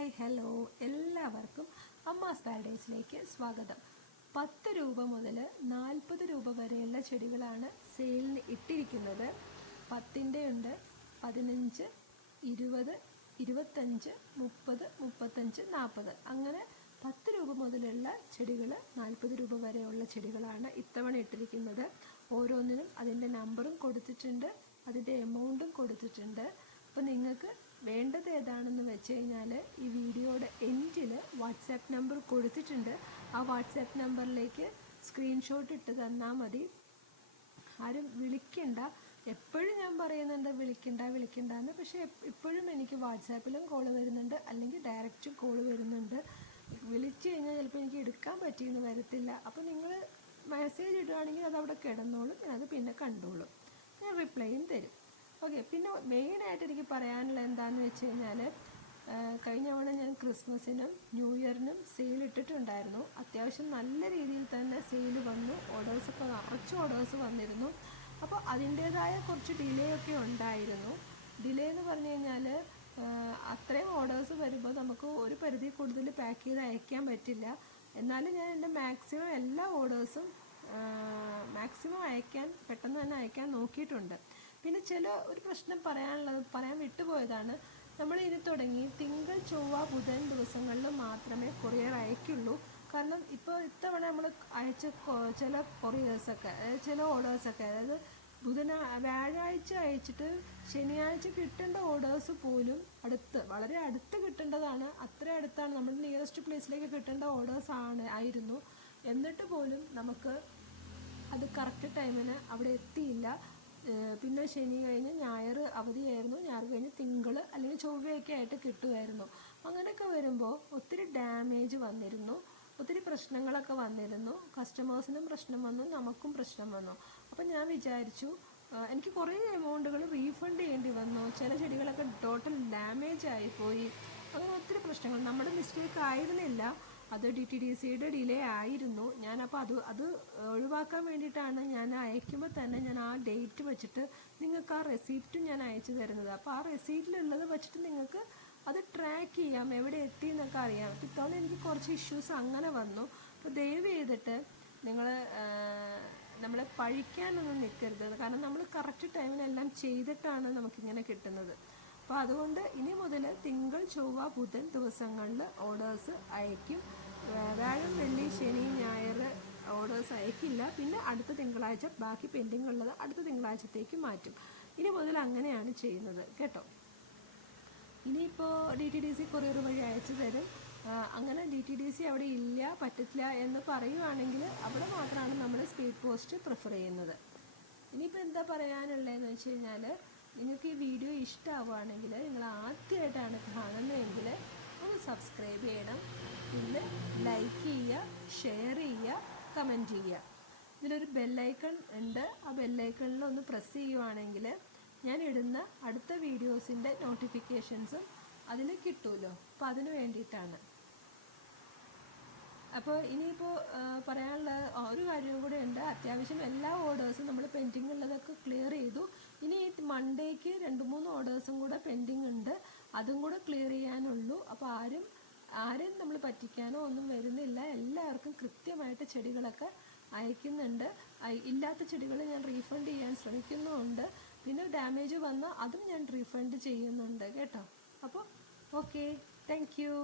Hi hello എല്ലാവർക്കും അമ്മാസ് പാരഡൈസിലേക്ക് സ്വാഗതം. 10 രൂപ മുതൽ 40 രൂപ വരെയുള്ള ചെടികളാണ് സെയിലിന് ഇട്ടിരിക്കുന്നത്. 10ൻ്റെ ഉണ്ട്, 15, 20, 25, 30, 35, 40 അങ്ങനെ 10 രൂപ മുതലുള്ള ചെടികൾ 40 രൂപ വരെയുള്ള ചെടികളാണ് ഇത്തവണ ഇട്ടിരിക്കുന്നത്. ഓരോന്നിനും അതിൻ്റെ നമ്പറും കൊടുത്തിട്ടുണ്ട്, അതിൻ്റെ എമൗണ്ടും കൊടുത്തിട്ടുണ്ട്. അപ്പോൾ നിങ്ങൾക്ക് വേണ്ടത് ഏതാണെന്ന് വെച്ച് കഴിഞ്ഞാൽ ഈ വീഡിയോയുടെ എൻഡിൽ വാട്സാപ്പ് നമ്പർ കൊടുത്തിട്ടുണ്ട്. ആ വാട്സാപ്പ് നമ്പറിലേക്ക് സ്ക്രീൻഷോട്ട് ഇട്ട് തന്നാൽ മതി. ആരും വിളിക്കണ്ട. എപ്പോഴും ഞാൻ പറയുന്നുണ്ട് വിളിക്കണ്ടെന്ന്. പക്ഷേ ഇപ്പോഴും എനിക്ക് വാട്സാപ്പിലും കോൾ വരുന്നുണ്ട്, അല്ലെങ്കിൽ ഡയറക്റ്റ് കോൾ വരുന്നുണ്ട്. വിളിച്ചു കഴിഞ്ഞാൽ ചിലപ്പോൾ എനിക്ക് എടുക്കാൻ പറ്റിയെന്ന് വരത്തില്ല. അപ്പോൾ നിങ്ങൾ മെസ്സേജ് ഇടുകയാണെങ്കിൽ അതവിടെ കിടന്നോളും, ഞാനത് പിന്നെ കണ്ടോളും, ഞാൻ റിപ്ലൈയും തരും. ഓക്കെ. പിന്നെ മെയിനായിട്ട് എനിക്ക് പറയാനുള്ള എന്താണെന്ന് വെച്ച് കഴിഞ്ഞാൽ, കഴിഞ്ഞ തവണ ഞാൻ ക്രിസ്മസിനും ന്യൂ ഇയറിനും സെയിൽ ഇട്ടിട്ടുണ്ടായിരുന്നു. അത്യാവശ്യം നല്ല രീതിയിൽ തന്നെ സെയിൽ വന്നു. ഓർഡേഴ്സൊക്കെ നിറച്ച് ഓർഡേഴ്സ് വന്നിരുന്നു. അപ്പോൾ അതിൻ്റേതായ കുറച്ച് ഡിലേ ഒക്കെ ഉണ്ടായിരുന്നു. ഡിലേ എന്ന് പറഞ്ഞു കഴിഞ്ഞാൽ, അത്രയും ഓർഡേഴ്സ് വരുമ്പോൾ നമുക്ക് ഒരു പരിധി കൂടുതൽ പാക്ക് ചെയ്ത് അയക്കാൻ പറ്റില്ല. എന്നാലും ഞാൻ എൻ്റെ മാക്സിമം എല്ലാ ഓർഡേഴ്സും മാക്സിമം പെട്ടെന്ന് തന്നെ അയക്കാൻ നോക്കിയിട്ടുണ്ട്. പിന്നെ ഒരു പ്രശ്നം പറയാൻ വിട്ടുപോയതാണ്. നമ്മൾ ഇനി തുടങ്ങി തിങ്കൾ, ചൊവ്വ, ബുധൻ ദിവസങ്ങളിൽ മാത്രമേ കൊറിയർ അയക്കുള്ളൂ. കാരണം ഇപ്പോൾ ഇത്തവണ നമ്മൾ അയച്ച ചില കൊറിയേഴ്സൊക്കെ, ചില ഓർഡേഴ്സൊക്കെ, അതായത് വ്യാഴാഴ്ച അയച്ചിട്ട് ശനിയാഴ്ച കിട്ടേണ്ട ഓർഡേഴ്സ് പോലും വളരെ അടുത്ത് കിട്ടേണ്ടതാണ്. അത്ര അടുത്താണ്, നമ്മുടെ നിയറസ്റ്റ് പ്ലേസിലേക്ക് കിട്ടേണ്ട ഓർഡേഴ്സ് ആയിരുന്നു. എന്നിട്ട് പോലും നമുക്ക് അത് കറക്റ്റ് ടൈമിന് അവിടെ എത്തിയില്ല. പിന്നെ ശനി കഴിഞ്ഞ് ഞായർ അവധിയായിരുന്നു, ഞായർ കഴിഞ്ഞ് തിങ്കൾ അല്ലെങ്കിൽ ചൊവ്വയൊക്കെ ആയിട്ട് കിട്ടുമായിരുന്നു. അങ്ങനെയൊക്കെ വരുമ്പോൾ ഒത്തിരി ഡാമേജ് വന്നിരുന്നു, ഒത്തിരി പ്രശ്നങ്ങളൊക്കെ വന്നിരുന്നു. കസ്റ്റമേഴ്സിനും പ്രശ്നം വന്നു, നമുക്കും പ്രശ്നം വന്നു. അപ്പം ഞാൻ വിചാരിച്ചു, എനിക്ക് കുറേ എമൗണ്ടുകൾ റീഫണ്ട് ചെയ്യേണ്ടി വന്നു. ചില ചെടികളൊക്കെ ടോട്ടൽ ഡാമേജ് ആയിപ്പോയി. അങ്ങനെ ഒത്തിരി പ്രശ്നങ്ങൾ. നമ്മുടെ മിസ്റ്റേക്ക് ആയിരുന്നില്ല, അത് DTDCയുടെ ഡിലേ ആയിരുന്നു. ഞാനപ്പോൾ അത് ഒഴിവാക്കാൻ വേണ്ടിയിട്ടാണ് ഞാൻ അയക്കുമ്പോൾ തന്നെ ഞാൻ ആ ഡേറ്റ് വെച്ചിട്ട് നിങ്ങൾക്ക് ആ റെസീപ്റ്റും ഞാൻ അയച്ചു തരുന്നത്. അപ്പോൾ ആ റെസീപ്റ്റിലുള്ളത് വെച്ചിട്ട് നിങ്ങൾക്ക് അത് ട്രാക്ക് ചെയ്യാം, എവിടെ എത്തി എന്നൊക്കെ അറിയാം. ഇത്തവണ എനിക്ക് കുറച്ച് ഇഷ്യൂസ് അങ്ങനെ വന്നു. അപ്പോൾ ദയവ് ചെയ്തിട്ട് നമ്മൾ പഴിക്കാനൊന്നും നിൽക്കരുത്. കാരണം നമ്മൾ കറക്റ്റ് ടൈമിനെല്ലാം ചെയ്തിട്ടാണ് നമുക്കിങ്ങനെ കിട്ടുന്നത്. അപ്പോൾ അതുകൊണ്ട് ഇനി മുതൽ തിങ്കൾ, ചൊവ്വ, ബുധൻ ദിവസങ്ങളിൽ ഓർഡേഴ്സ് അയക്കും. വ്യാഴം, വെള്ളി, ശനി, ഞായർ ഓർഡേഴ്സ് അയക്കില്ല. പിന്നെ അടുത്ത തിങ്കളാഴ്ച ബാക്കി പെൻഡിങ് ഉള്ളത് അടുത്ത തിങ്കളാഴ്ചത്തേക്ക് മാറ്റും. ഇനി മുതൽ അങ്ങനെയാണ് ചെയ്യുന്നത് കേട്ടോ. ഇനിയിപ്പോൾ DTDC കൊറിയർ വഴി അയച്ചു തരും. അങ്ങനെ DTDC അവിടെ ഇല്ല, പറ്റില്ല എന്ന് പറയുവാണെങ്കിൽ അവിടെ മാത്രമാണ് നമ്മൾ സ്പീഡ് പോസ്റ്റ് പ്രിഫർ ചെയ്യുന്നത്. ഇനിയിപ്പോൾ എന്താ പറയാനുള്ളതെന്ന് വെച്ച് കഴിഞ്ഞാൽ, നിങ്ങൾക്ക് ഈ വീഡിയോ ഇഷ്ടമാവുകയാണെങ്കിൽ, നിങ്ങൾ ആദ്യമായിട്ടാണ് കാണുന്നതെങ്കിൽ ഒന്ന് സബ്സ്ക്രൈബ് ചെയ്യണം. പിന്നെ ലൈക്ക് ചെയ്യുക, ഷെയർ ചെയ്യുക, കമൻറ്റ് ചെയ്യുക. ഇതിലൊരു ബെല്ലൈക്കൺ ഉണ്ട്, ആ ബെല്ലൈക്കണിൽ ഒന്ന് പ്രസ് ചെയ്യുവാണെങ്കിൽ ഞാൻ ഇടുന്ന അടുത്ത വീഡിയോസിൻ്റെ നോട്ടിഫിക്കേഷൻസും അതിൽ കിട്ടുമല്ലോ. അപ്പോൾ അതിന് വേണ്ടിയിട്ടാണ്. അപ്പോൾ ഇനിയിപ്പോൾ പറയാനുള്ള ഒരു കാര്യം കൂടെ ഉണ്ട്. അത്യാവശ്യം എല്ലാ ഓർഡേഴ്സും നമ്മൾ പെൻഡിങ് ഉള്ളതൊക്കെ ക്ലിയർ ചെയ്തു. ഇനി മൺഡേക്ക് 2-3 ഓർഡേഴ്സും കൂടെ പെൻഡിങ് ഉണ്ട്, അതും കൂടെ ക്ലിയർ ചെയ്യാനുള്ളൂ. അപ്പോൾ ആരും നമ്മൾ പറ്റിക്കാനോ ഒന്നും വരുന്നില്ല. എല്ലാവർക്കും കൃത്യമായിട്ട് ചെടികളൊക്കെ അയക്കുന്നുണ്ട്. ഇല്ലാത്ത ചെടികൾ ഞാൻ റീഫണ്ട് ചെയ്യാൻ ശ്രമിക്കുന്നുമുണ്ട്. പിന്നെ ഡാമേജ് വന്നാൽ അതും ഞാൻ റീഫണ്ട് ചെയ്യുന്നുണ്ട് കേട്ടോ. അപ്പോൾ ഓക്കെ, താങ്ക് യു.